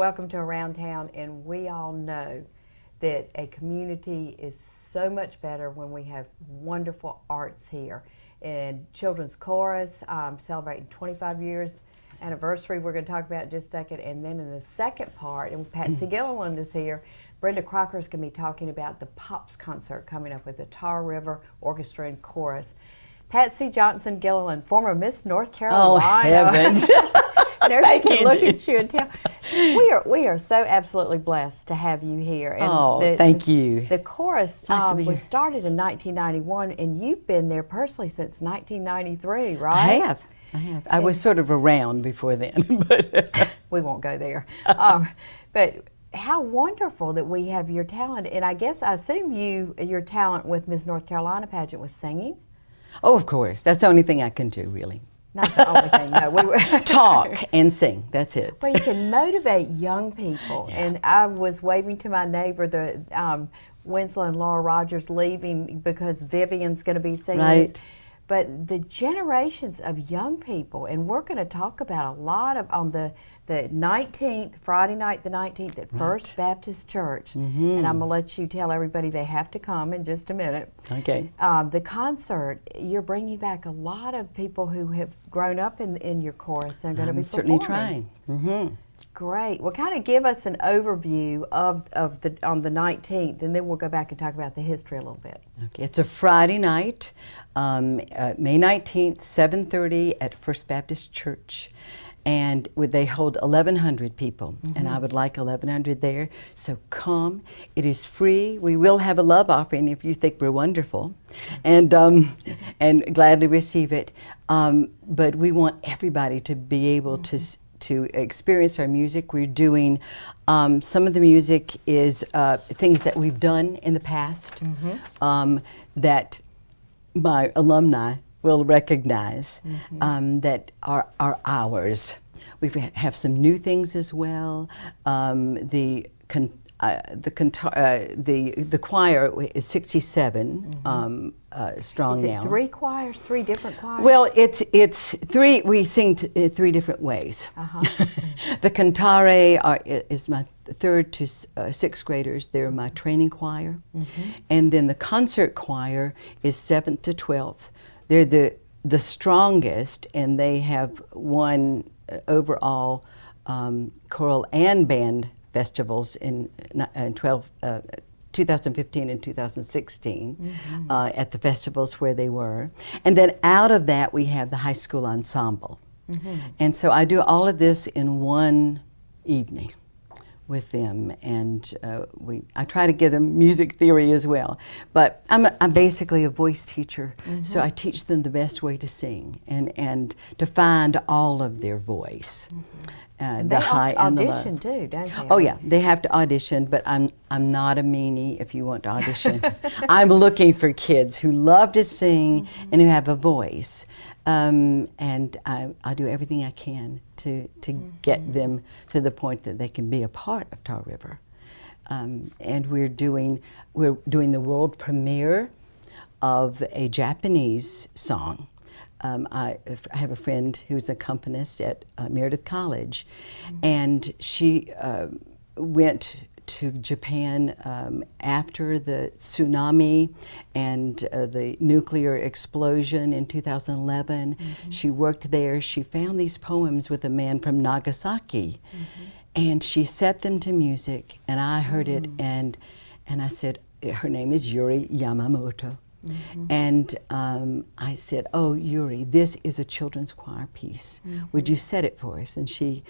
Welcome to Around Town, and we all know that a community is so much better when we have wonderful arts here. And Children's Chorus celebrating 25 years anniversary we're going to talk about in just a second. And then in the second part, and Pasty Gilliland is here, Brenda Crocker is going to be talking about the Pops concert coming up with the Tar River Orchestra and Chorus. Patsy Johnson Gilliland, former Miss North Carolina. Oh, heavens. And everybody can look at you and tell. We are so absolutely blessed to have you here. And thank you. The chorus Nice to be here. was started in 1991, and you've been there personally since 1993, right? I have. I was sort of around before then, but we won't go there. But how wonderful that we have your talent. And I assume your talent with Miss North Carolina pageant was singing? Oh, of course. That's the only thing I can do, really. Not the only thing, no. We were Talk and sing, that's it. Well, you can motivate young people. Yeah. And I was waving to my neighbor, the Winslow and Laura Rogers leaving because Vivian's going to be singing this. But the generations of young people, and we're going to talk about a lot of on the 19th, Friday night the 19th at First Baptist Church. And I'm going to let you tell everybody they have to come in just a minute. Okay. The concert, you're bringing back a lot of people who have grown up in your chorus and are going to be certainly performing. trying. Great. Well, kind of give us an overview on the 19th, and then we'll go back and talk about the history a little bit. Okay, it's a Friday night, May 19th, 7:30 at First Baptist Church. And they hold 1,100 people, and I would like 1,100 there. So come. It is free. We will have a love offering if you think we're wonderful, and gladly receive it. But we want everybody to be able to experience our music. We're doing some of the music is things that we've done in the past that my alumni will recognize that are ours. We have some new things as well. The choir is 67 strong is it now. 3 choirs, 3 different choirs? Well, it's 3. We sing 3 different ways. The cantare is my 3rd to 6th graders. They're my training choir, and then the concert choir is 7th to 12th. They're the strongest, and they have won overall choral and band festivals in 2015 and 2016 at the festivals where they were. And then out of that we have the high school ensemble. And so I do all of this in one evening with them, and I try to give them music theory as well. But I'm basically a voice teacher, so I teach them the best way to sing and to find all of their voice. The high and the low. Audition too, don't they? Oh yeah, they have to audition, but I'm not a meanie if you want to audition. I'm looking for kids who love to sing and who have a voice. And I'll do everything I can to get them to the point that they can be a part of Tar River. And we're doing the world premiere of a Japanese song. I have a friend who's an accompanist at Meredith College, and she went to Japan after the tsunami and the nuclear explosion in 2011. She worked there. She found these poems with a man from Nagasaki, and she set them to music, and I heard it, and I said, her name is Yuri Yamamoto. And I said, "Oh, Yuri, this is a children's choir piece. Would you set it for us?" And she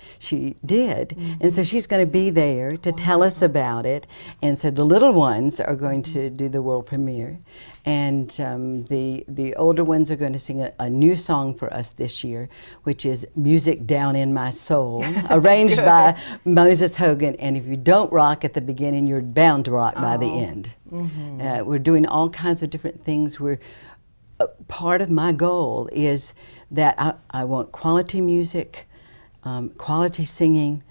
did. And so she's going to be there to tell us about it. And so the little ones are going to do the world premiere, and the older ones are going to sing a new song for us this year, which is "Music Down in My Soul," arranged by Moses Hogan. And if you don't rock at the beginning, you're bound to rock by the end. We're doing all kinds of different things. Part of my goal is that I want quality music, quality singing.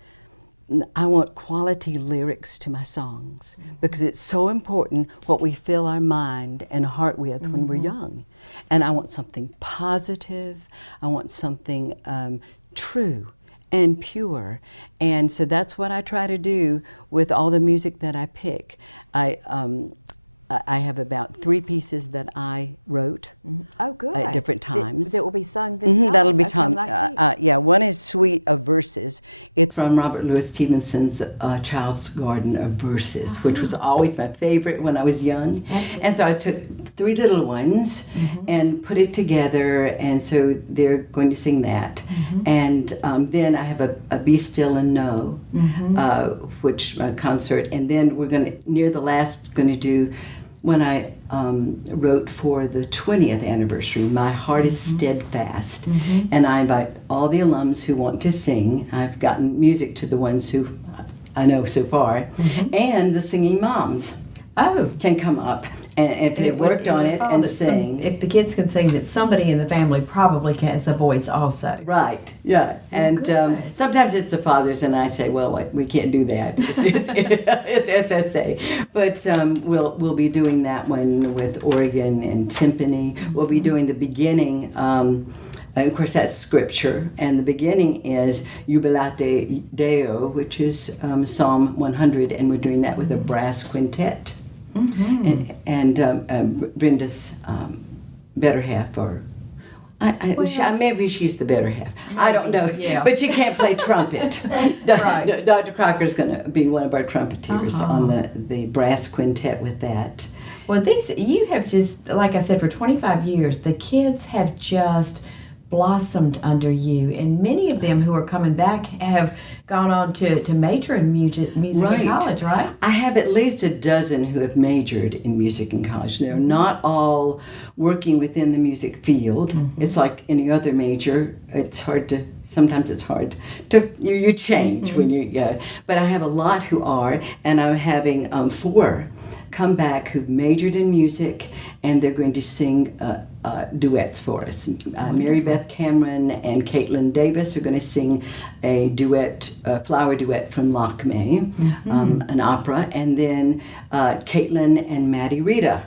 I want quality lyrics to my songs, because it's so important what we fill our mind and heart with when we're young. And I want something positive. I want something true and pure. And so that's what I try to do with all the music that I pick. I have about 3 pieces that I wrote. Oh, good. At different times. That will be sung this night. That'll be Okay, time. like Yeah, one is Suite of Verses. It's from Robert Louis Stevenson's Child's Garden of Verses, which was always my favorite when I was young. Absolutely. And so I took 3 little ones and put it together, and so they're going to sing that. And then I have a Be Still and Know, which concert, and then we're going to, near the last, going to do when I wrote for the 20th anniversary, My Heart is Steadfast. And I invite all the alums who want to sing. I've gotten music to the ones who I know so far. And the singing moms can come up. And if they worked on it and sing. If the kids can sing, that somebody in the family probably has a voice also. Right, yeah. And sometimes it's the fathers, and I say, well, we can't do that. It's SSA. But we'll be doing that one with organ and timpani. We'll be doing the beginning. Of course, that's scripture, and the beginning is Jubilate Deo, which is Psalm 100, and we're doing that with a brass quintet. And Brenda's better half, or maybe she's the better half. I don't know, but she can't play trumpet. Right. Dr. Crocker's going to be one of our trumpeters on the brass quintet with that. Well, you have just, like I said, for 25 years, the kids have just blossomed under you, and many of them who are coming back have gone on to major in music in college, right? I have at least a dozen who have majored in music in college. They're not all working within the music field. It's like any other major. Sometimes it's hard to, you change when you, but I have a lot who are, and I'm having 4 come back who've majored in music, and they're going to sing duets for us. Mary Beth Cameron and Caitlin Davis are going to sing a duet, a flower duet from Lakme, an opera, and then Caitlin and Maddie Rita,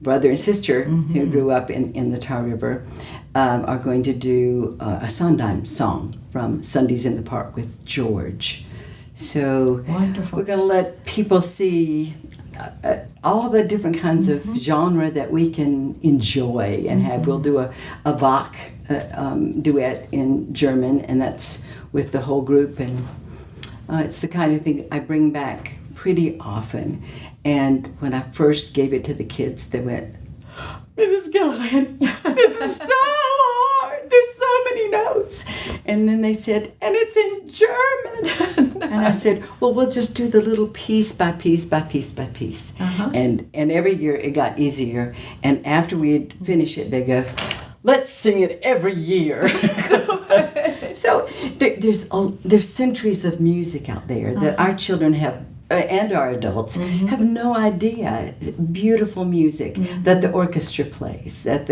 brother and sister who grew up in the Tar River, are going to do a Sondheim song from Sundays in the Park with George. So wonderful. We're going to let people see all the different kinds of genre that we can enjoy and have. We'll do a Bach duet in German, and that's with the whole group, and it's the kind of thing I bring back pretty often. And when I first gave it to the kids, they went, Mrs. Gilliland, this is so hard. There's so many notes. And then they said, and it's in German. And I said, well, we'll just do the little piece by piece by piece by piece. And every year it got easier. And after we'd finish it, they go, let's sing it every year. So there's centuries of music out there that our children have, and our adults have no idea. Beautiful music that the orchestra plays, that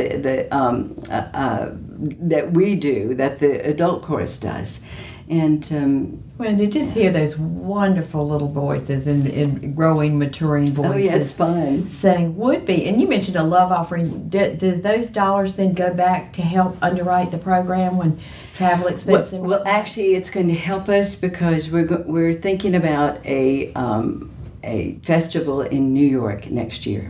that we do, that the adult chorus does, and well, to just hear those wonderful little voices and growing, maturing voices. Oh yeah, it's fun. Saying would be, and you mentioned a love offering. Do those dollars then go back to help underwrite the program when travel expenses? Well, actually, it's going to help us because we're thinking about a festival in New York next year,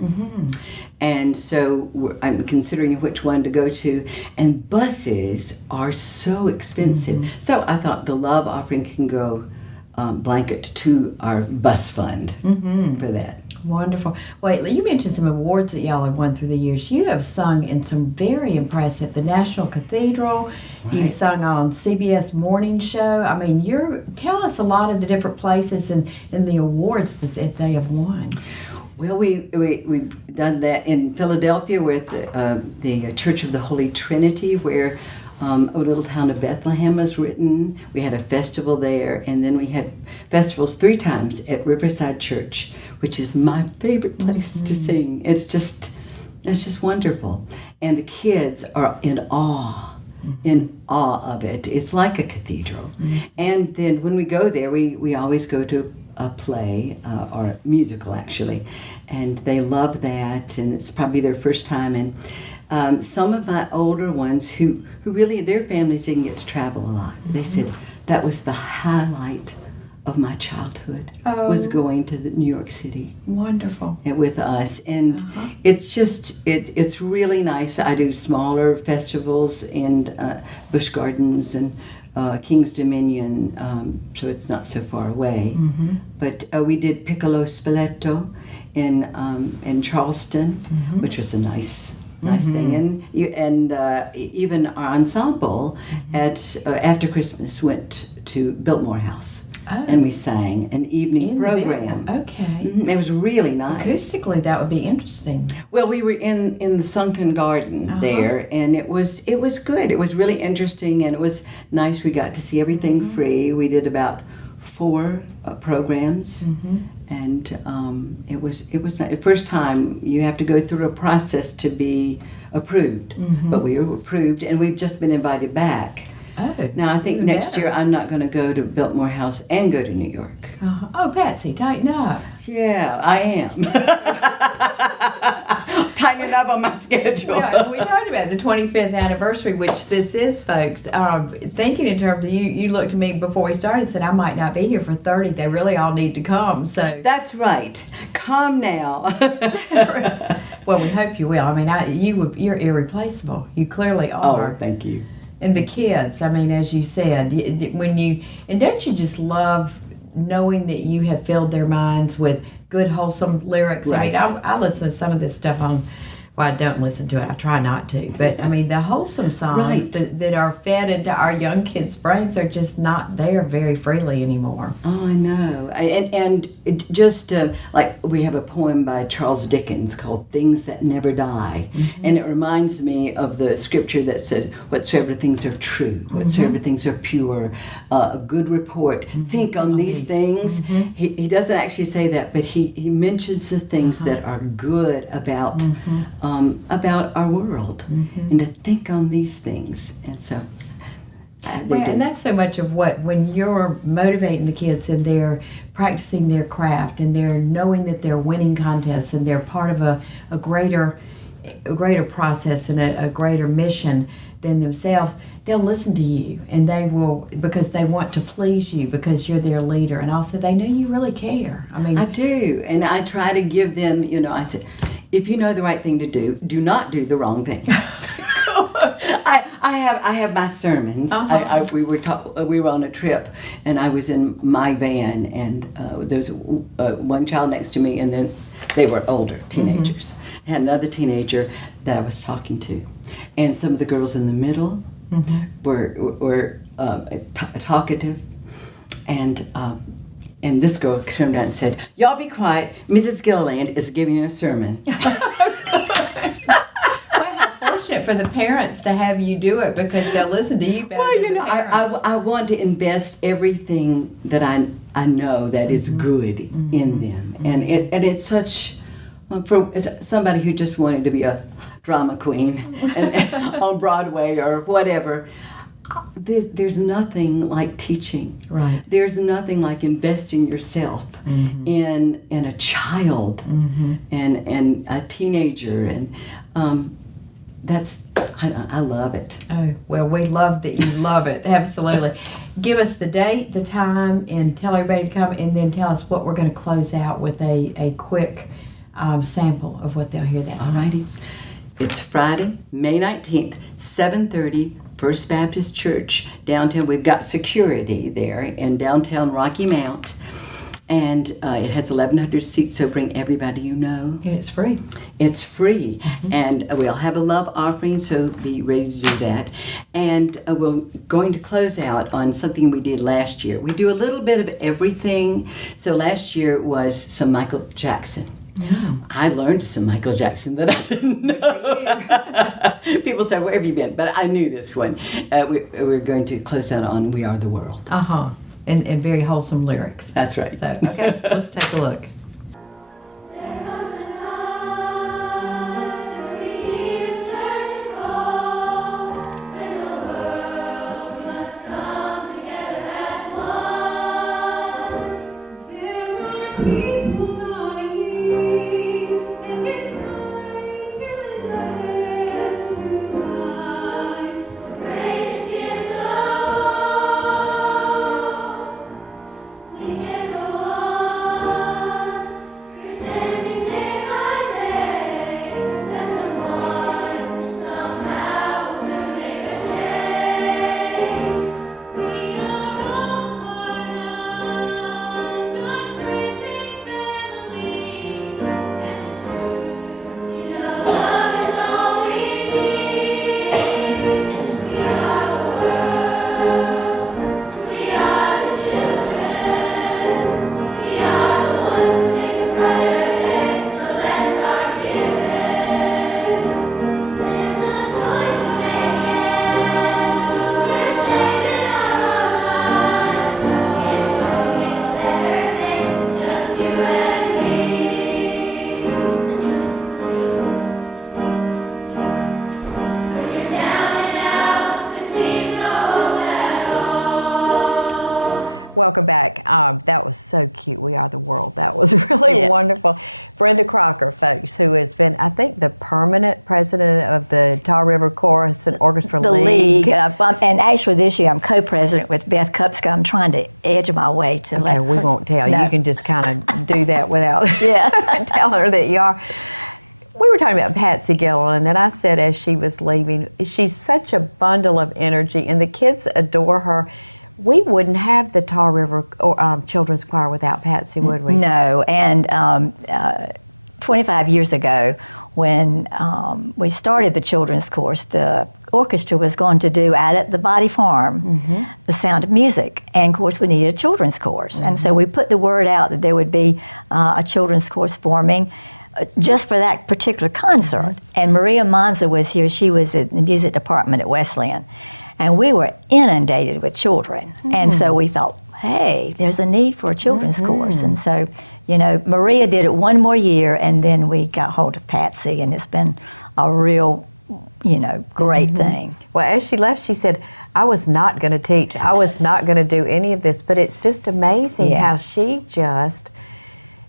and so I'm considering which one to go to. And buses are so expensive, so I thought the love offering can go blanket to our bus fund for that. Wonderful. Wait, you mentioned some awards that y'all have won through the years. You have sung in some very impressive, the National Cathedral. Right. You've sung on CBS Morning Show. I mean, tell us a lot of the different places and the awards that they have won. Well, we've done that in Philadelphia with the Church of the Holy Trinity, where O Little Town of Bethlehem was written. We had a festival there, and then we had festivals 3 times at Riverside Church, which is my favorite place to sing. It's just wonderful. And the kids are in awe of it. It's like a cathedral. And then when we go there, we always go to a play, or a musical actually, and they love that, and it's probably their first time. And some of my older ones who really, their families didn't get to travel a lot, they said, that was the highlight of my childhood, was going to New York City. Wonderful. With us, and it's just it's really nice. I do smaller festivals in Busch Gardens and King's Dominion, so it's not so far away. But we did Piccolo Spoleto in Charleston, which was a nice thing, and even our ensemble at after Christmas went to Biltmore House. And we sang an evening program. Okay. It was really nice. Acoustically, that would be interesting. Well, we were in the sunken garden there, and it was good. It was really interesting, and it was nice. We got to see everything free. We did about 4 programs, and it was nice. The first time you have to go through a process to be approved, but we were approved, and we've just been invited back. Now I think next year I'm not going to go to Biltmore House and go to New York. Oh, Patsy, tighten up. Yeah, I am. Tightening up on my schedule. Well, we talked about the 25th anniversary, which this is, folks. Thinking in terms of you looked at me before we started and said I might not be here for 30. They really all need to come. So that's right. Come now. Well, we hope you will. I mean, you're irreplaceable. You clearly are. Oh, thank you. And the kids, I mean, as you said, don't you just love knowing that you have filled their minds with good, wholesome lyrics? Right. I mean, I listen to some of this stuff on, well, I don't listen to it, I try not to, but I mean, the wholesome songs that are fed into our young kids' brains are just not there very freely anymore. Oh, I know. And just like we have a poem by Charles Dickens called Things That Never Die. And it reminds me of the scripture that says, whatsoever things are true, whatsoever things are pure, a good report. Think on these things. He doesn't actually say that, but he mentions the things that are good about our world, and to think on these things. And so and that's so much of when you're motivating the kids and they're practicing their craft and they're knowing that they're winning contests and they're part of a greater process and a greater mission than themselves, they'll listen to you, and they will, because they want to please you, because you're their leader, and also they know you really care. I mean, I do, and I try to give them, I said, if you know the right thing to do, do not do the wrong thing. I have my sermons. We were on a trip, and I was in my van, and there was one child next to me, and then they were older teenagers. I had another teenager that I was talking to, and some of the girls in the middle were talkative, and this girl turned out and said, "Y'all be quiet. Mrs. Gilliland is giving a sermon." For the parents to have you do it, because they'll listen to you better. Well, I want to invest everything that I know that is good in them, and it's such for somebody who just wanted to be a drama queen and on Broadway or whatever. There's nothing like teaching. Right. There's nothing like investing yourself in a child and a teenager, and I love it. Oh, well, we love that you love it. Absolutely. Give us the date, the time, and tell everybody to come, and then tell us what we're going to close out with a quick sample of what they'll hear that night. Alrighty. It's Friday, May 19th, 7:30, First Baptist Church, downtown. We've got security there in downtown Rocky Mount. And it has 1,100 seats, so bring everybody you know. And it's free. It's free. And we'll have a love offering, so be ready to do that. And we're going to close out on something we did last year. We do a little bit of everything. So last year was some Michael Jackson. Yeah. I learned some Michael Jackson that I didn't know. People say, "Where have you been?" But I knew this one. We're going to close out on We Are the World. And very wholesome lyrics. That's right. So, okay, let's take a look. Welcome back. That was so cute. We Are the World. That was really wonderful. Brenda Crocker, folks, who has been, I think, the permanent president of the Tar River Chorus and Orchestra League. And actually this year I'm co-president with Beth Kupska. I'm trying to edge my way to Okay, we won't tell. No. You can just kind of do that without Yeah. telling her that you are. We were talking about Patsy Gilliland, and I said as she was leaving, she's such a bundle of energy, and the kids adore her. We wouldn't have the Tar River Children's Choir without Patsy, would we? No, and 25 years ago, when we started the children's course, the orchestra was going to do out at the Body Farm, The Sound of Music, and of course we needed a children's course, and so we put the word out that there would be a children's course forming just for that particular concert. And Maria Manza was here. She was in the music department at Wesleyan. And we were inundated with children. And so we thought, hey, there's a need for a children's course. And so, you know, Maria did it one more year, and then we got hold of Patsy, and it's been a real, you know, great thing. Well, as she left, she said, I was not going to teach. I was not going to do any of this. But it's just amazing how she just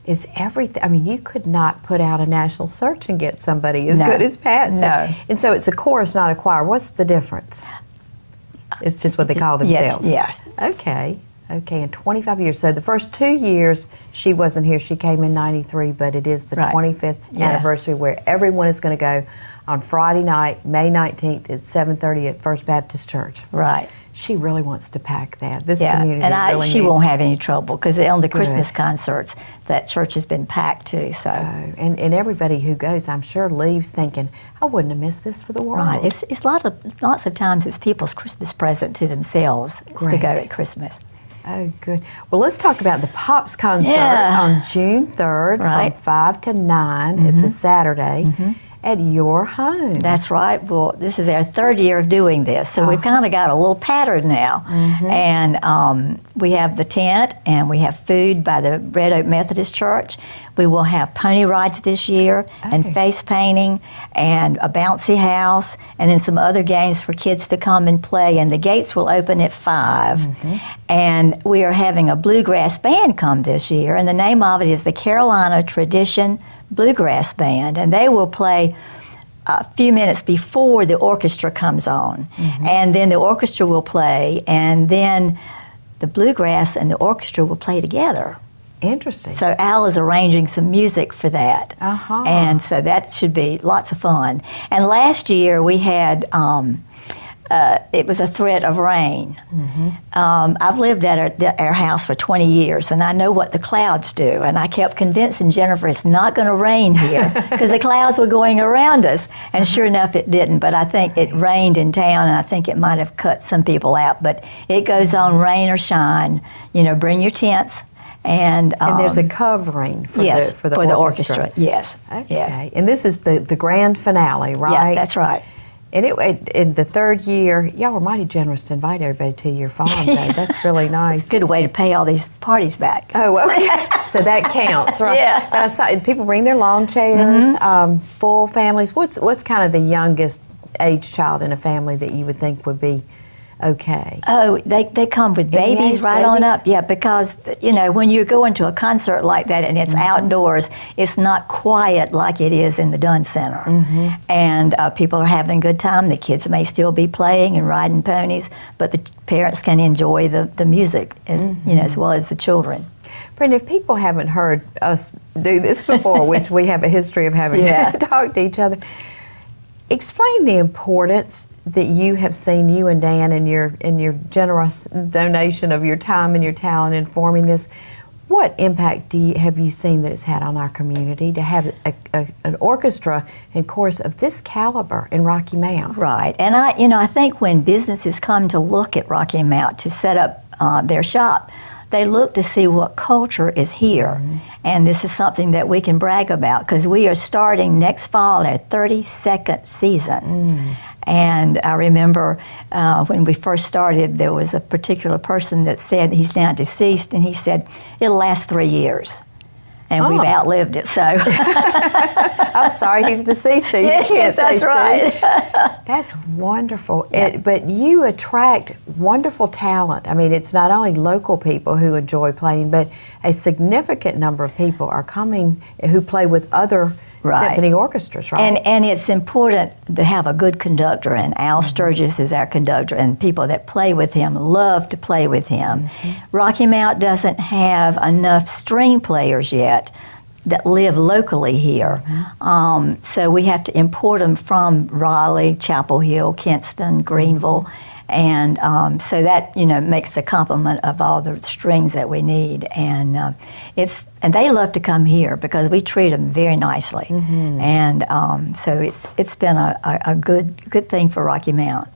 is everything. I mean, you could not put out a national search and get somebody as good as Patsy. No. And so it's a chorus, not a choir. What's the difference? It's just what they call themselves. Yes, Okay. Okay, in 25 years. So the first 2 years, she wasn't here. She came in 93, but it is the 25th anniversary where everyone is going to go on Friday night, May 19th at 7:30 at First Baptist Church. Right. She really wants to pack that. This community and really she needs. won't have any trouble because on the Christmas concerts, that church has been packed too. So And everybody who goes, I'm sure, leaves thinking, I wouldn't have missed this for the world. right, it's lots of times it's people's Christmas present to themselves to go at Christmas. Oh, good. Well, let's talk about the Pops concert on June 3rd from 5 to 9. It's a Saturday at your home. That's right. Well, this is our third year of doing this, so we've kind of got a little pattern now. And we have the tent, and we have food by the Red Oak Methodist Church. We will have pony rides this year, and face painting, and a bouncy house, and then some other games for kids to come and play. And the gates will open at 5. And we are having a bluegrass band come this year, and the name of it is the Carolina Tradition Bluegrass Band, and they will play a few minutes before the orchestra comes on. And then the orchestra will play, and then the bluegrass and the orchestra will play together. Interesting. So Al is arranging some music for that. And so that should be lots of fun. And last year we had, it was a threat of rain. I've lived at our house for 20 years, and I know what the clouds do. And I kept convincing Jennifer it's not going to rain here because the clouds were going around us. And sure enough, it didn't. But I think it rained in town, and I think it might have cut some people out. But it goes on rain or shine. You know, bring your tents. And there's a covering for the orchestra. Yes. Okay. Yes. And this is the grand finale, right? Yeah, that's right. And in the third year, y'all were mighty generous to invite everybody to your farm, though. That's really nice. It's a good way to pay all these parties back. Oh, okay. So that counts, right? Yeah. But I saw people bring their lawn chairs, full families. What's kind of the youngest age child in a family that you would think would be okay? Oh, they come with babies right on up. Yeah, because, you know, when you go into a concert like that and it's outdoors, it's not quiet like it is in the Dunn Center. And people are having a good time. The kids may still be playing and riding ponies, but the parents can enjoy the music as, you know, as well as the children. Brenda, if people haven't heard us do this before, which we have a history of having talked to each other, explain the importance that you have seen, you and Dan, in your generous donation of your time and your talent in forming this. What impact have you seen that it's had on our community to have an orchestra and chorus of this caliber in Rocky Mount? Right, and I think when businesses come to look at Rocky Mount to set up their shop, they look to see what culture is here. And this is something that we can brag about because we are starting next fall our 32nd season. And I remember when we first started, there was a particular person that said, he's now deceased, and he said, it'll last 3 years. and we've outlived it. So I'm sorry, he's deceased, so you can't yes, say that's right. That's wonderful. Yeah. But you attract wonderful talent. I mean, it's not only local people who enjoy playing, but a significant number of people are coming who play with other Right. symphony orchestras, right? And it's important to have a good conductor, and Al Sturgis is our conductor, and people that play with him love to play with him. Rocky Mount doesn't have enough string players yet that live locally here. So we have to import them from Raleigh, Chapel Hill, Kinston, Greenville, and so that makes the complement of all the strings that we need. And and they love to come here because we treat them very nicely. And so it's been a good thing for Rocky Mount.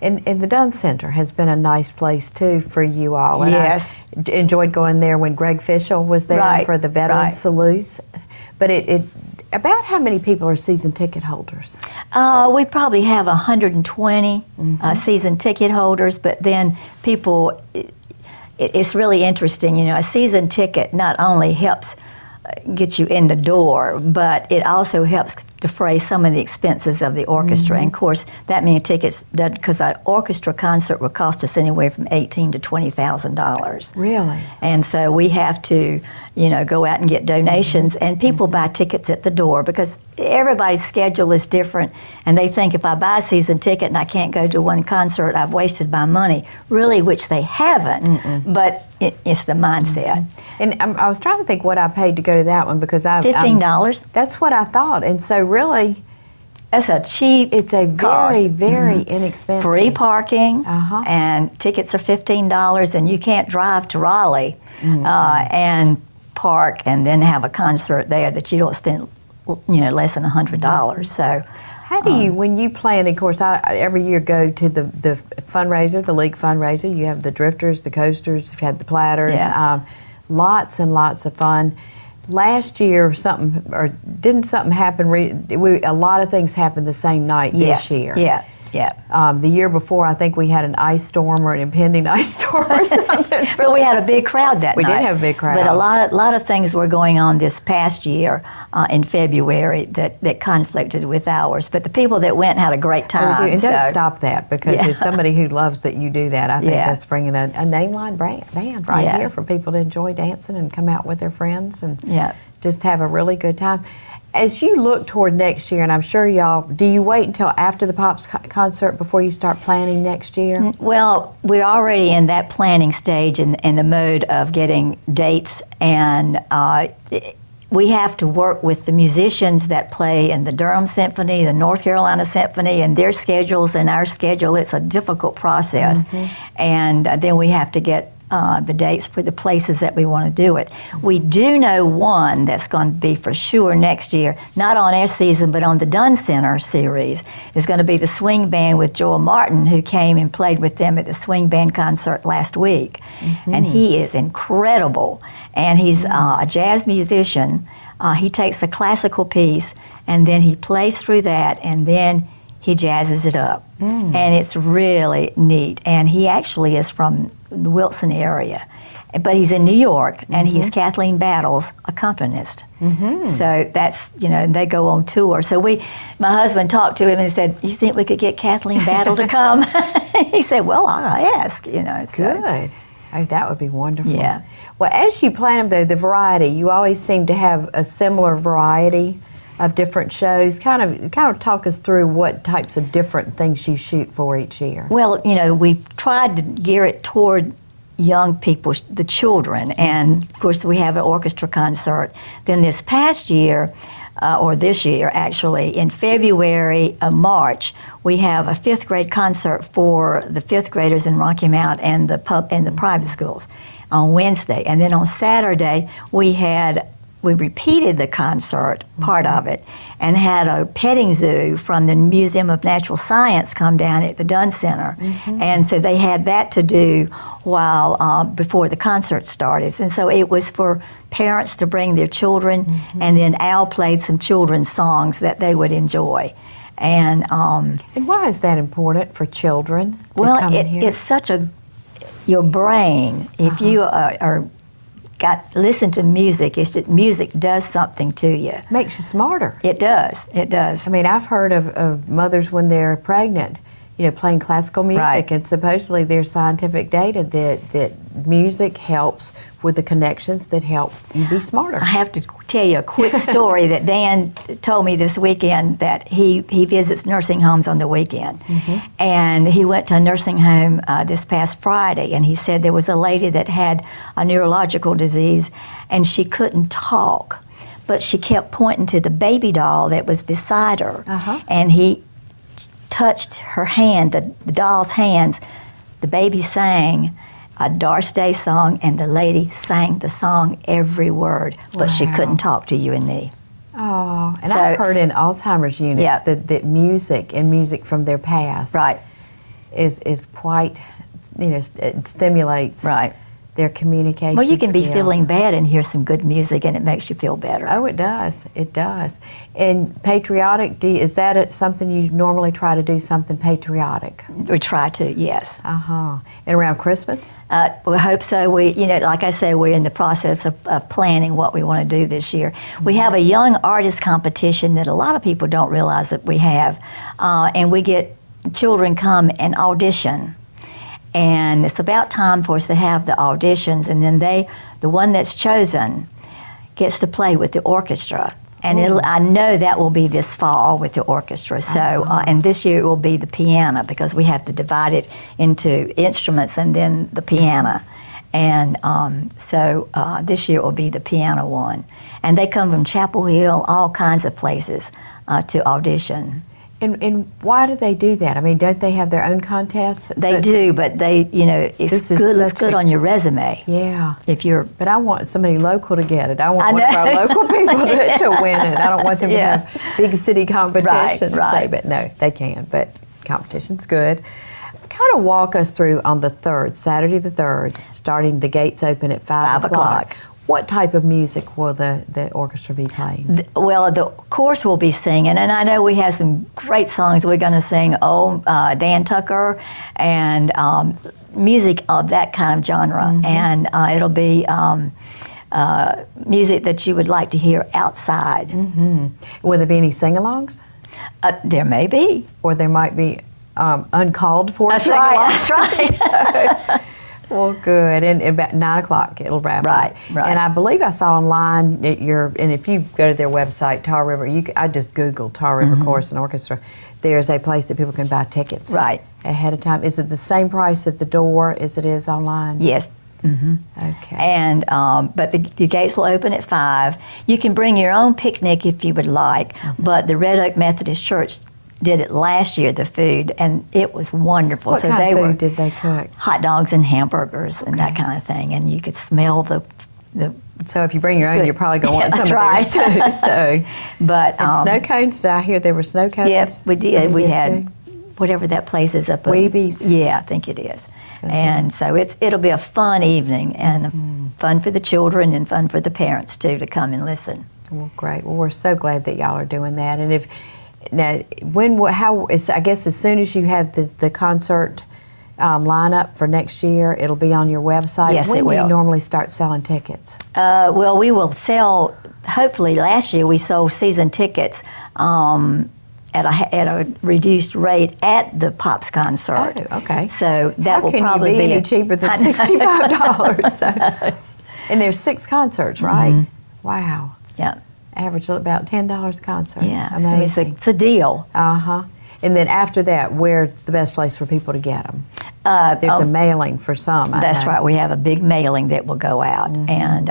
And the Dunn Center has been a nice place too for you all. And Yes. I enjoyed going there when Greg Fishel was there Right, for the Veteran right. Salutes. But about how many people are season ticket holders? We probably have 120 season ticket holders, but then people, it's really interesting. A season ticket not only helps get you in the door, but it also helps defray some of the expenses of the orchestra. And of course, that many tickets, because an orchestra concert would cost us anywhere from $18,000 to $20,000. Really? And so we have to, go out and get donations, and people buy tickets at the door because everybody's schedule is different, and they think if I buy a season ticket and I can't go to one concert, I've wasted my money, really, which they haven't, but it's the mindset. And I was trying to think what I paid to go to that one because $15. That's what I thought. And so really, That's a cheap it's a cost. very inexpensive. Free parking, Uh-huh. and tickets are $15, and you can't drive to Raleigh and park and then have a concert there that you don't spend, less than $100. So, How do you, when you plan, of course, I every year go to the fundraiser, the league fundraiser. You have the drifters, the coasters, you've had the platters, Yeah. lots and lots of fun. Last year, didn't something happen? A lot of things happened the same night this year. Yeah. The year before, I think we had an ice storm or an impending ice storm or something. But we had a big crowd that We night. did have a big crowd. But a lot of things were going on this past year in February that conflicted with ours. But the people that went had a great time. And don't so- stop that, because Yeah. as somebody who loves that you do that, I think Yeah. that's bringing a nameline band right Yeah. here for people to enjoy dancing and come out with their friends and Yeah. just have a really good time. As you look toward next year, and I'm sure y'all, do you wait until after the Pops concert before you start planning next year? Well, we're already in that planning stage in the mode of getting dates, and we have to work with the musicians that play in the Durham Symphony, the North Carolina Symphony, and their schedules and our schedule. It's a difficult process. And then we have to get the dates for the places that we want to do it. We do know one that's going to be for sure next year, not on our season, but on the Dunn Center series, is going to be the Swing Band with Joel Martin, who came and played with them at the Swing Band concert last week. And he is incredible. And he's a jazz musician. He takes a classical piece, and then he plays through that, and then he jazzes it up. And it's really neat. And he actually is from the Wilson area, but he's in New York, and he's Kathleen Battle's accompanist. So that's, they go on tour. So my husband talked to him and said, "You think we could get Kathleen Battle to come?" He said, "Well, I'll ask, so. Good. Oh, that would be wonderful. Yeah. Well, as you plan them, though, the variety, you always seem to have a similar variety of different shows. Kind of talk us through what types of different things you shoot for each year. Well, we've tried to gear it toward young people, the children, and of course we have an orchestra concert. Then this past year, or this year actually, in February, March, we have a 5th grade concert for the 5th graders in Rocky Mount and the private schools on Wednesday. And then on Saturday, we repeated the concert, part of it, and had a petting zoo from the Museum of Natural Science come down at the Dunn Center. And so they had that to do while before the concert started. And so it was for parents to bring their children, and then Al played some children's songs that they would enjoy. And why is that important for children to well, come in here? it's such your brain, if you are listen to music. It's just, music does something to you. Makes you smarter. It does. It does. I mean, I've heard of mothers when they're pregnant, playing classical music, Right. and supposedly there's scientific data that music helps with the connections that help you be smarter. I have to tell you a quick story that Dan told me this weekend, that he visits nursing homes on the weekend. And he went to a nursing home this past Friday, and he said there was a lady that had a neurological disease and she couldn't talk, but she kept pointing to the baby doll that was beside her. And he touched her hand, the doll's hands. The baby sang a Doris Day song, and the lady sang the song every word, but she Wow. couldn't talk to you and me. Oh, and So- I've heard in Alzheimer's units Yeah. that music and music from their past Right, is quite, it stimulates right. their communication Well, you can be skills. feeling bad and hear some good music, and it makes you feel better. Oh, it does. It does. And patriotic, is that something you normally try to do, something patriotic? We try to, yes. And around Christmas? We hope so. We, like I say, we're in the process of planning what we want to do this year. We have a young artist competition that a lot of people don't realize that we have, and we get children come and audition. And it's about time for us to have the auditions, and then the one that's chosen gets to play with the orchestra. And I know that will be this fall with the orchestra. So, and this year it will be the piano, because we have to divide it into instruments and then the piano. And so this year it will be the piano one. And they come from Chapel Hill, all kinds of places to audition. And why do they do that? I mean, don't they have their own contests? They do, but This it's is good. such It's good a- on your resume. Yeah. If you're But I want somebody local to get it. I want I one of know. our local people to win it. I don't want them Yeah. to have big city competitions. Right. But no, they can. But competition's good. Kind of walk us through on the 3rd, Saturday the 3rd, starting the gates open at 5 o'clock. What type of music will the orchestra be playing? Well, the chorus will be singing, and I know we have some great songs. We're going to sing Dan Tucker and music of that kind of genre, and it'll be music that you would like to hear outside. Will there be any sing-alongs? There may be. Or there might be uncalled for That's sing-alongs? right. That's right. Well, good. And about 9 o'clock it'll wrap Right, up. right. And I believe I saw online that and if you go to their website, Tar River, I just Googled Tar River Chorus and Orchestra. There's a place that people can buy tickets Right. ahead of time. Is it the same price at the door as it is online? Yes. Okay. And but the gates will open at 5. You can bring your own picnic if you would like, but the Red Oak Methodist Church did it last year, the food, and it was wonderful. What so kind they of were food did they cook? hot dogs and hamburgers and that kind of thing, and you could smell the So if you bring your own, good. you're probably going to want Yeah, some that's of theirs too. So, but and snow cones, did I hear there were snow cones? yes, we did. You We did had too? whatever that place is up. Weebies? Yeah, I think it is. So And so it'll be a fun evening, and fun for the children and fun for the parents too to come and listen. Well, great. Well, we're so glad that y'all are doing that. And I guess as soon as you have the concert lineup for next year, it'll be on your website. Yes, when it do you will. normally start selling tickets? Well, we will sell. Hopefully, last year we sold season tickets at a reduced rate at the Pops concert. Oh, okay. So that How will can probably you be be any cheaper than $65? So, and there's 6 concerts, right? Wow. Yeah, Average about $10 a concert. yeah. So Amazing. it's a deal. And then after that, where's the best place for people to get them? There's a mailing for some. I That's know. right. We have a big mailing that will go out, and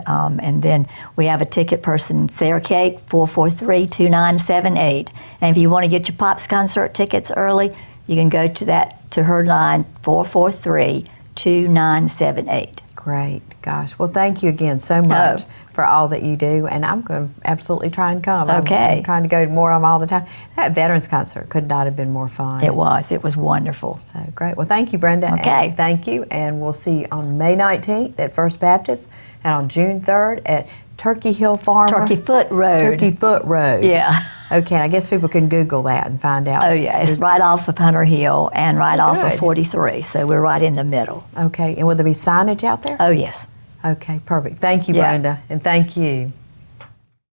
then we have a ticket person, Sarah Cake, 443-2978. And if you want to get your Pops concert tickets early, you can go to her line 443-2978. Great. Gosh. Well, thank you again so much for all that you do. And I'm going to absolutely try and come. Okay. I'm trying to go to more of them all the time. That Veterans concert could not have been more fun. It was wonderful. So great. Well, thank you, Brenda. Okay. And thank you. And we'll see you on May 19th at First Baptist and on June 3rd at Turkey Hill Farm. Turkey Foot Road. Turkey Foot Road. Yeah. Okay. And I guess people can Google that and find out. Oh, yeah. It's right off of Hunter Hill and right off of good. 43. So we're right in the middle. Okay. And will there be signage out there? Oh, yes. Okay, perfect. Thank you, Yeah. Brenda, and thank you.